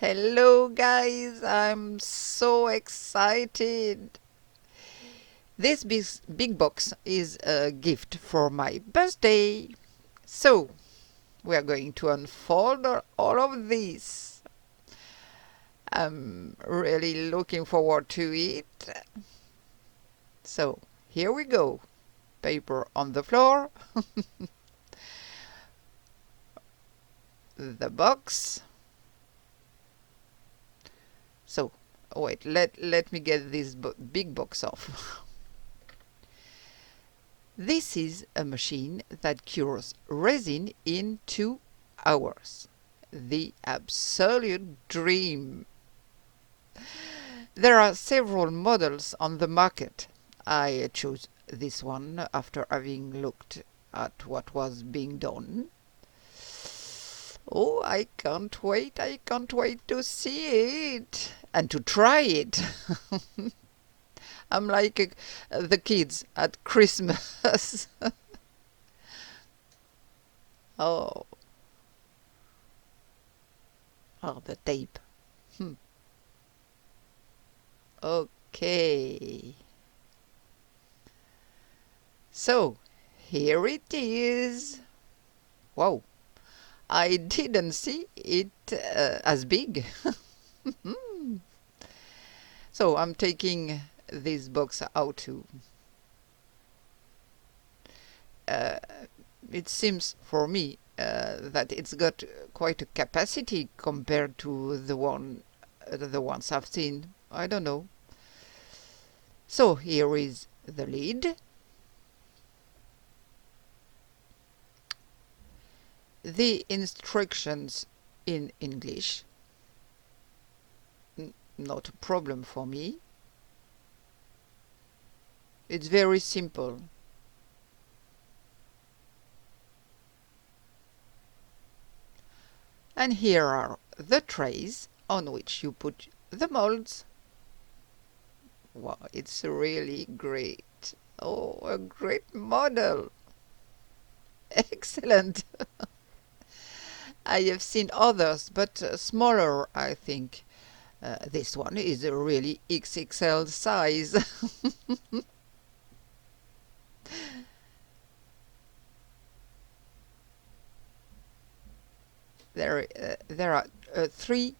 Hello guys, I'm so excited. This big box is a gift for my birthday. So, we are going to unfold all of this. I'm really looking forward to it. So, here we go. Paper on the floor, the box. So, wait, let me get this big box off. This is a machine that cures resin in 2 hours. The absolute dream. There are several models on the market. I chose this one after having looked at what was being done. Oh, I can't wait to see it and to try it. I'm like the kids at Christmas. Oh, oh, the tape. Hmm. Okay. So, here it is. Wow, I didn't see it as big. So, I'm taking this box out too. Uh, it seems for me that it's got quite a capacity compared to the ones I've seen. I don't know. So here is the lid. The instructions in English. Not a problem for me. It's very simple. And here are the trays on which you put the molds. Wow, it's really great. Oh, a great model. Excellent. I have seen others, but smaller, I think. This one is a really XXL size. There are 3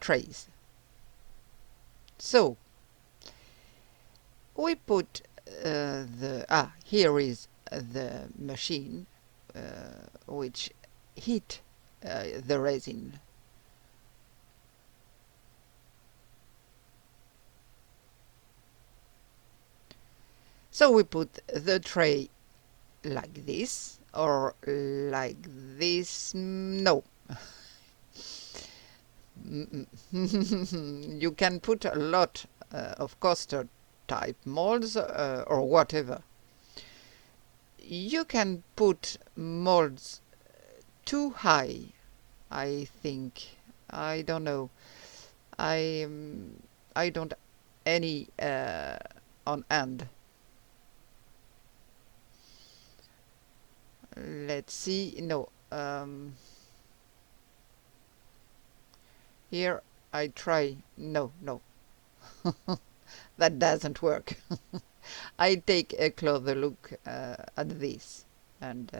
trays. So we put here is the machine which heat the resin. So we put the tray like this or like this. No. You can put a lot of coaster type molds or whatever. You can put molds too high, I think. I don't know. I I don't any on hand. Let's see. No. Here I try. No, no. That doesn't work. I take a closer look at this and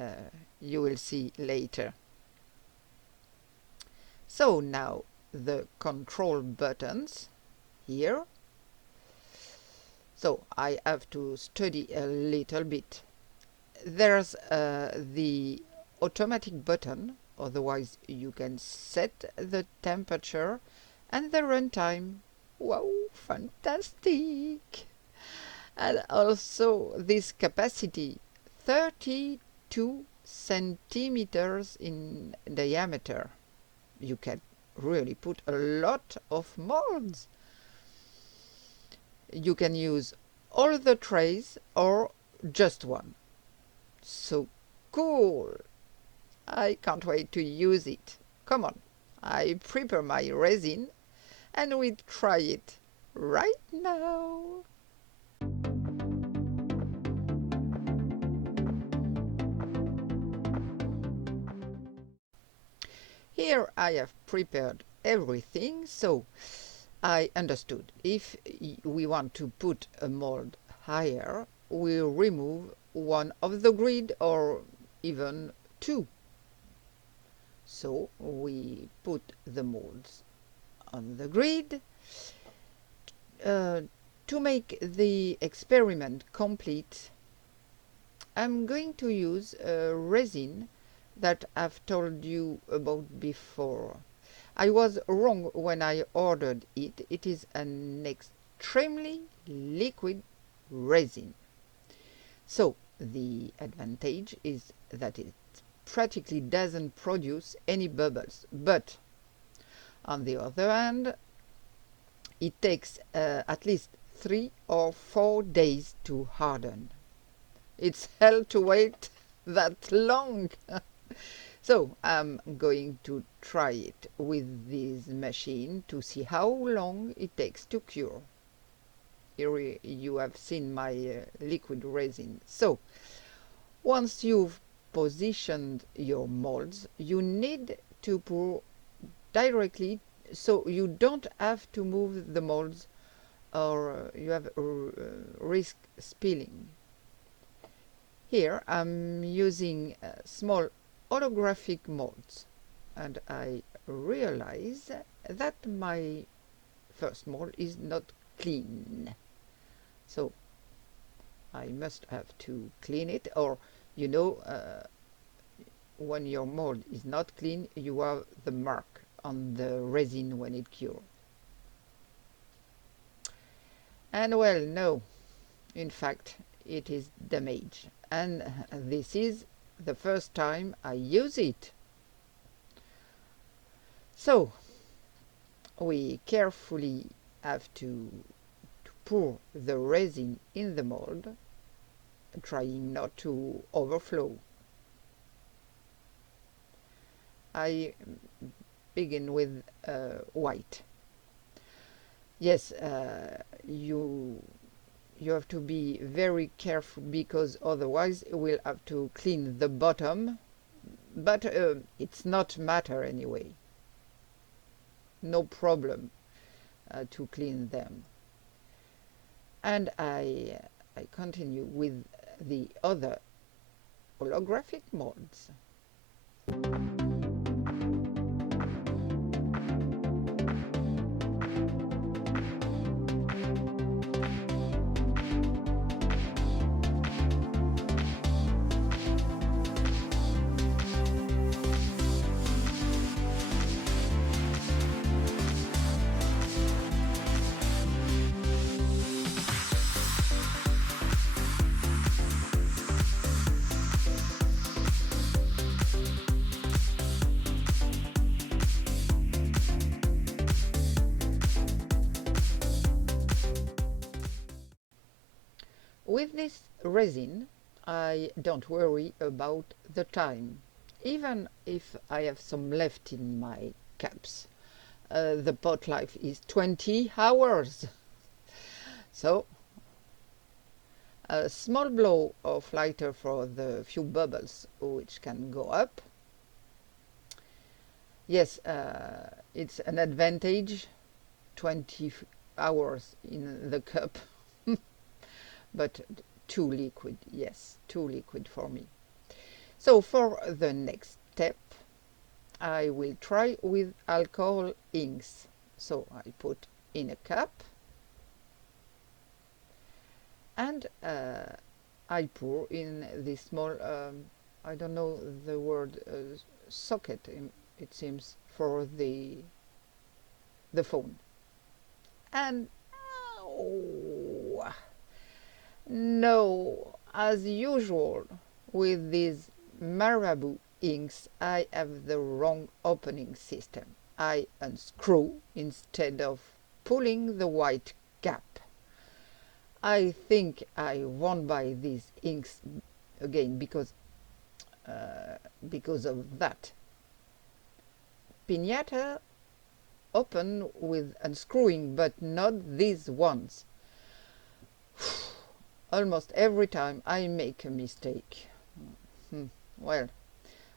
you will see later. So now the control buttons here. So I have to study a little bit. There's the automatic button, otherwise you can set the temperature and the runtime. Wow, fantastic! And also this capacity, 32 centimeters in diameter. You can really put a lot of molds. You can use all the trays or just one. So cool! I can't wait to use it. Come on, I prepare my resin and we try it right now. Here I have prepared everything. So I understood. If we want to put a mold higher, we remove one of the grid or even two. So we put the molds on the grid. To make the experiment complete, I'm going to use a resin that I've told you about before. I was wrong when I ordered it. It is an extremely liquid resin. So the advantage is that it practically doesn't produce any bubbles. But on the other hand, it takes at least 3 or 4 days to harden. It's hell to wait that long. So I'm going to try it with this machine to see how long it takes to cure. Here you have seen my liquid resin. So once you've positioned your molds, you need to pour directly, so you don't have to move the molds or you have risk spilling. Here I'm using small holographic molds, and I realize that my first mold is not clean. So I must have to clean it, or you know, when your mold is not clean, you have the mark on the resin when it cures. And well, no, in fact, it is damaged, and this is the first time I use it. So we carefully have to pour the resin in the mold, trying not to overflow. I begin with white. Yes, you have to be very careful, because otherwise we'll have to clean the bottom, but it's not matter anyway. No problem to clean them. And I continue with the other holographic molds. With this resin, I don't worry about the time, even if I have some left in my cups. The pot life is 20 hours. So a small blow of lighter for the few bubbles which can go up. Yes, it's an advantage, 20 hours in the cup. But too liquid, yes, too liquid for me. So for the next step, I will try with alcohol inks. So I put in a cup, and I pour in this small, I don't know the word, socket, it seems, for the phone. And oh, no, as usual with these Marabu inks, I have the wrong opening system. I unscrew instead of pulling the white cap. I think I won't buy these inks again because of that. Pinata open with unscrewing, but not these ones. Almost every time I make a mistake. Well,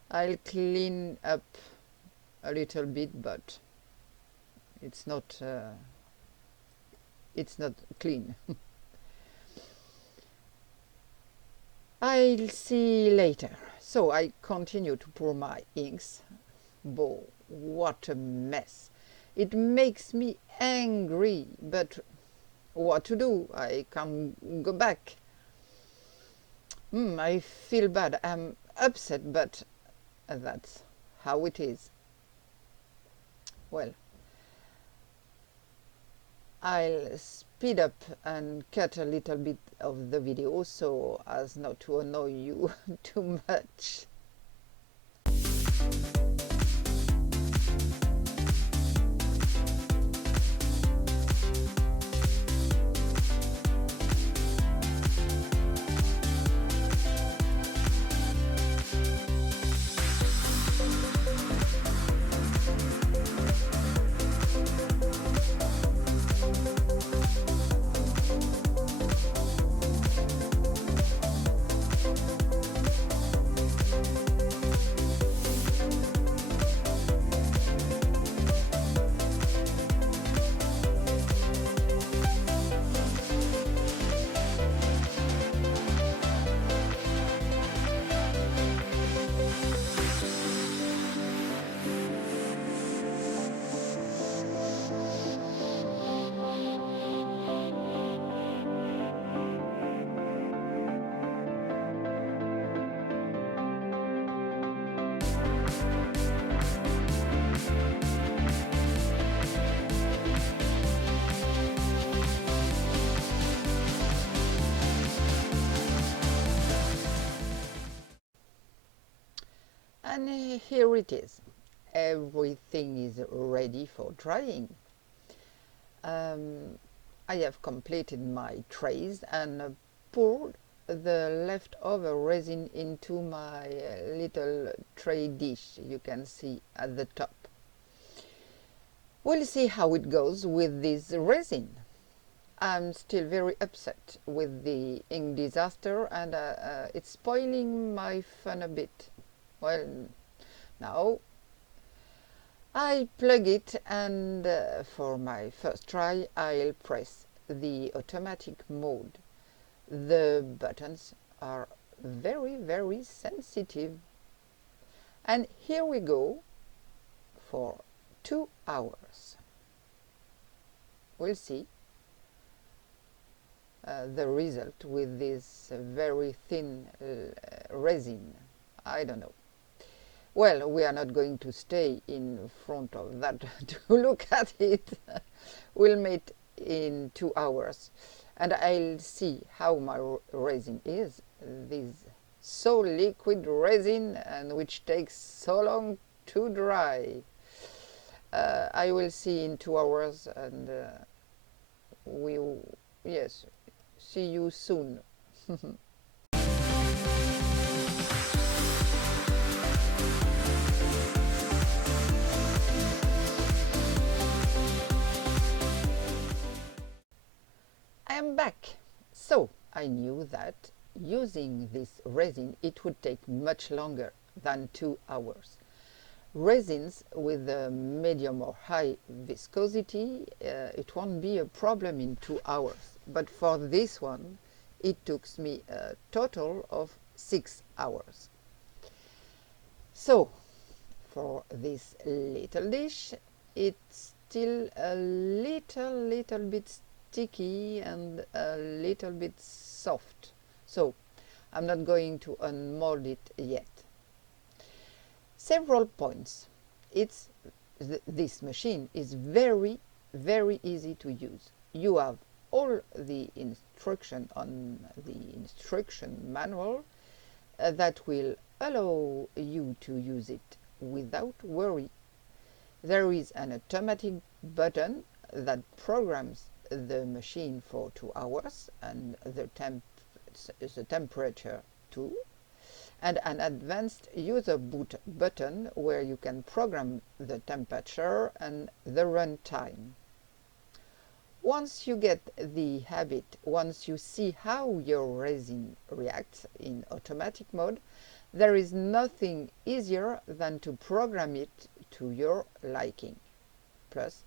I'll clean up a little bit, but it's not clean. I'll see later. So I continue to pour my inks. Boy, what a mess. It makes me angry, but what to do? I can't go back. I feel bad. I'm upset, but that's how it is. Well, I'll speed up and cut a little bit of the video so as not to annoy you too much. And here it is. Everything is ready for drying. I have completed my trays and poured the leftover resin into my little tray dish you can see at the top. We'll see how it goes with this resin. I'm still very upset with the ink disaster, and it's spoiling my fun a bit. Well, now I plug it, and for my first try I'll press the automatic mode. The buttons are very sensitive. And here we go for 2 hours. We'll see the result with this very thin resin. I don't know. Well, we are not going to stay in front of that to look at it. We'll meet in 2 hours and I'll see how my resin is. This so liquid resin and which takes so long to dry. I will see in 2 hours, and yes, see you soon. I am back. So I knew that using this resin it would take much longer than 2 hours. Resins with a medium or high viscosity, it won't be a problem in 2 hours. But for this one, it took me a total of 6 hours. So, for this little dish, it's still a little bit sticky and a little bit soft. So, I'm not going to unmold it yet. Several points. This machine is very easy to use. You have all the instruction on the instruction manual that will allow you to use it without worry. There is an automatic button that programs the machine for 2 hours and the temperature too, and an advanced user boot button where you can program the temperature and the run time. Once you get the habit, once you see how your resin reacts in automatic mode, there is nothing easier than to program it to your liking. Plus,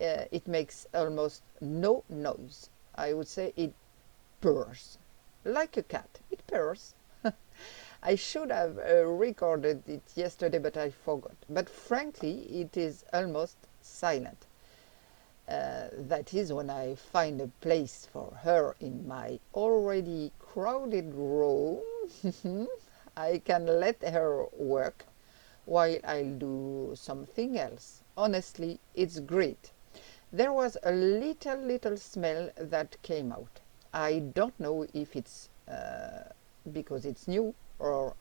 it makes almost no noise. I would say it purrs like a cat. It purrs. I should have recorded it yesterday, but I forgot. But frankly, it is almost silent. That is when I find a place for her in my already crowded room. I can let her work while I'll do something else. Honestly, it's great. There was a little smell that came out. I don't know if it's because it's new or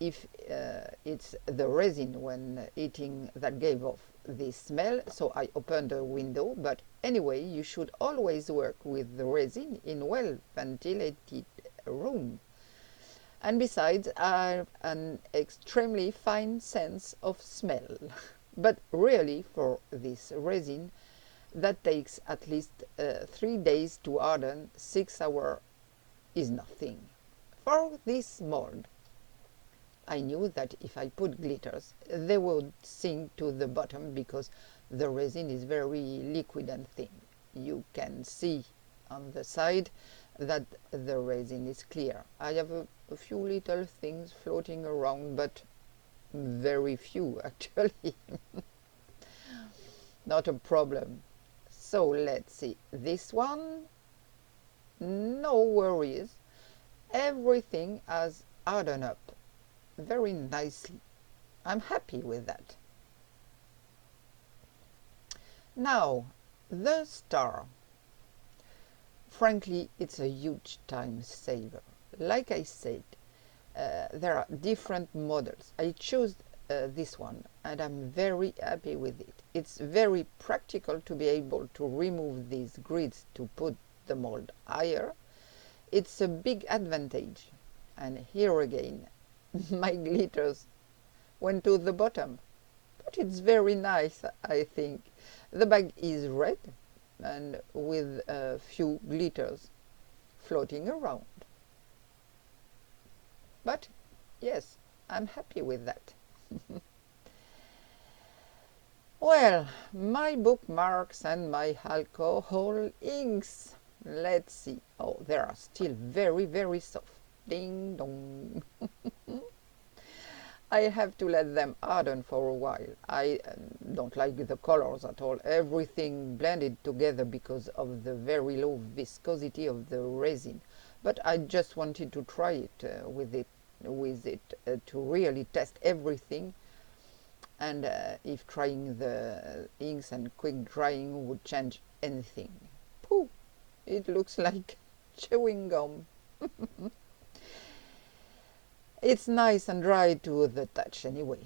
if it's the resin when eating that gave off this smell. So I opened the window, but anyway, you should always work with the resin in well ventilated room. And besides, I have an extremely fine sense of smell. But really, for this resin, that takes at least 3 days to harden. 6 hours is nothing. For this mold, I knew that if I put glitters, they would sink to the bottom because the resin is very liquid and thin. You can see on the side that the resin is clear. I have a few little things floating around, but very few actually. Not a problem. So let's see. This one, no worries. Everything has hardened up very nicely. I'm happy with that. Now, the star. Frankly, it's a huge time saver. Like I said, there are different models. I chose this one and I'm very happy with it. It's very practical to be able to remove these grids to put the mold higher. It's a big advantage. And here again, my glitters went to the bottom. But it's very nice, I think. The bag is red and with a few glitters floating around. But yes, I'm happy with that. Well, my bookmarks and my alcohol inks. Let's see. Oh, they are still very soft. Ding dong. I have to let them harden for a while. I don't like the colors at all. Everything blended together because of the very low viscosity of the resin. But I just wanted to try it with it to really test everything, and if trying the inks and quick drying would change anything. Pooh, it looks like chewing gum. It's nice and dry to the touch anyway.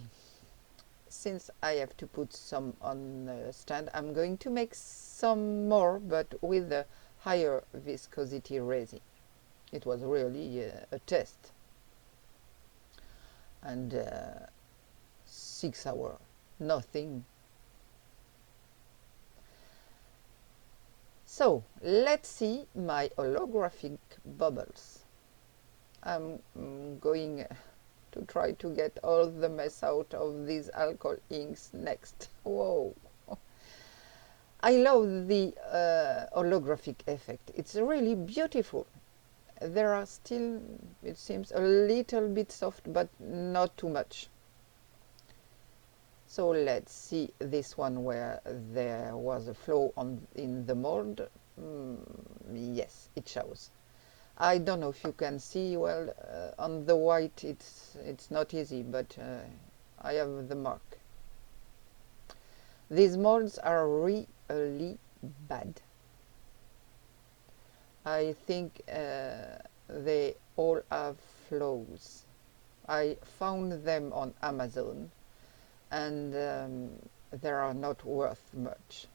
Since I have to put some on the stand, I'm going to make some more, but with a higher viscosity resin. It was really a test. And 6 hours, nothing. So let's see my holographic bubbles. I'm going to try to get all the mess out of these alcohol inks next. Whoa! I love the holographic effect. It's really beautiful. There are still, it seems, a little bit soft, but not too much. So let's see this one where there was a flow in the mold. Yes, it shows. I don't know if you can see well on the white. It's not easy, but I have the mark. These molds are really bad. I think they all have flaws. I found them on Amazon, and they are not worth much.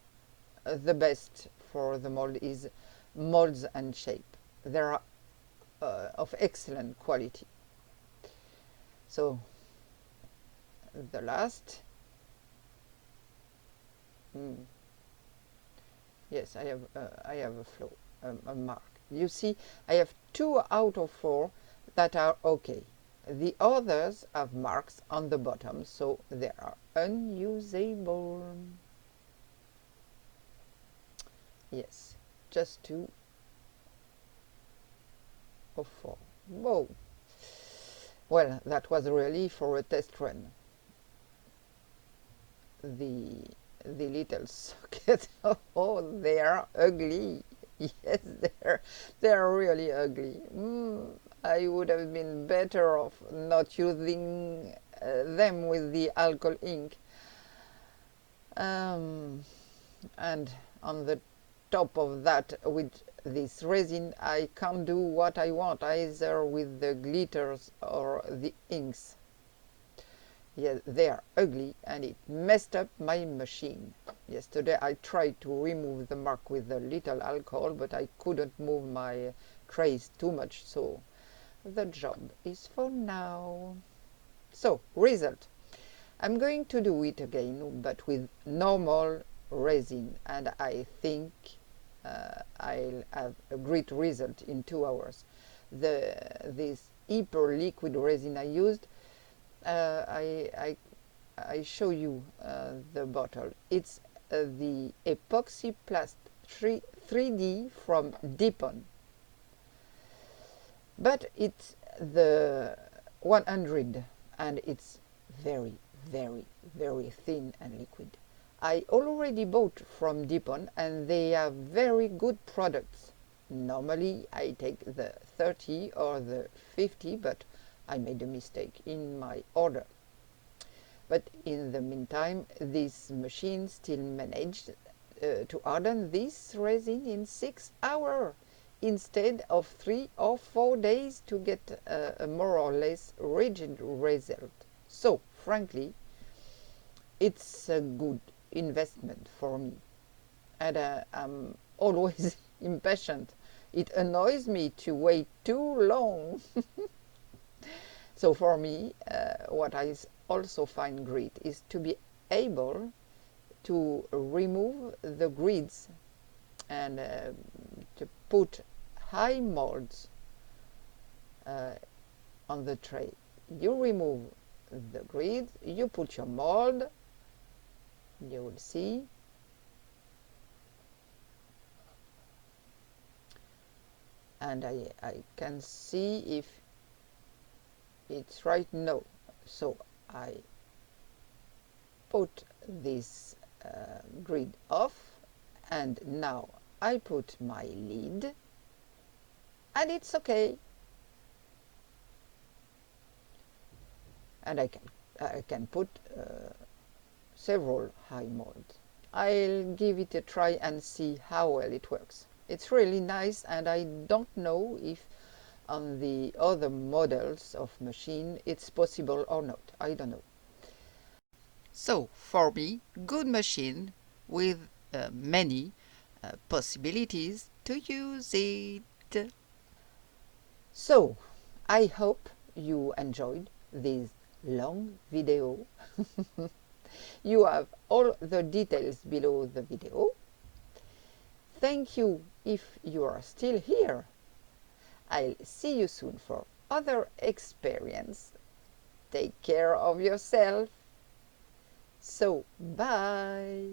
The best for the mold is Molds and Shape. They are of excellent quality. So the last, yes, I have a flaw, a mark. You see, I have 2 out of 4 that are okay. The others have marks on the bottom, so they are unusable. Yes, just 2 or 4. Whoa! Well, that was really for a test run. The little socket, oh, they are ugly. Yes, they're really ugly. I would have been better off not using them with the alcohol ink. And on the top of that, with this resin, I can't do what I want, either with the glitters or the inks. Yeah, they are ugly, and it messed up my machine. Yesterday I tried to remove the mark with a little alcohol, but I couldn't move my trays too much, so the job is for now. So, result. I'm going to do it again, but with normal resin, and I think I'll have a great result in 2 hours. This hyper liquid resin I used, uh, I, I show you the bottle. It's the EpoxyPlast 3D from Dipon, but it's the 100, and it's very, very, very thin and liquid. I already bought from Dipon, and they have very good products. Normally I take the 30 or the 50, but I made a mistake in my order. But in the meantime, this machine still managed to harden this resin in 6 hours instead of 3 or 4 days to get a more or less rigid result. So, frankly, it's a good investment for me. And I'm always impatient. It annoys me to wait too long. So for me, what I also find great is to be able to remove the grids and to put high molds on the tray. You remove the grid, you put your mold, you will see. And I can see if it's right now. So I put this grid off, and now I put my lid, and it's okay. And I can put several high molds. I'll give it a try and see how well it works. It's really nice, and I don't know if on the other models of machine it's possible or not. I don't know. So for me, good machine with many possibilities to use it. So I hope you enjoyed this long video. You have all the details below the video. Thank you if you are still here. I'll see you soon for other experience. Take care of yourself. So, bye.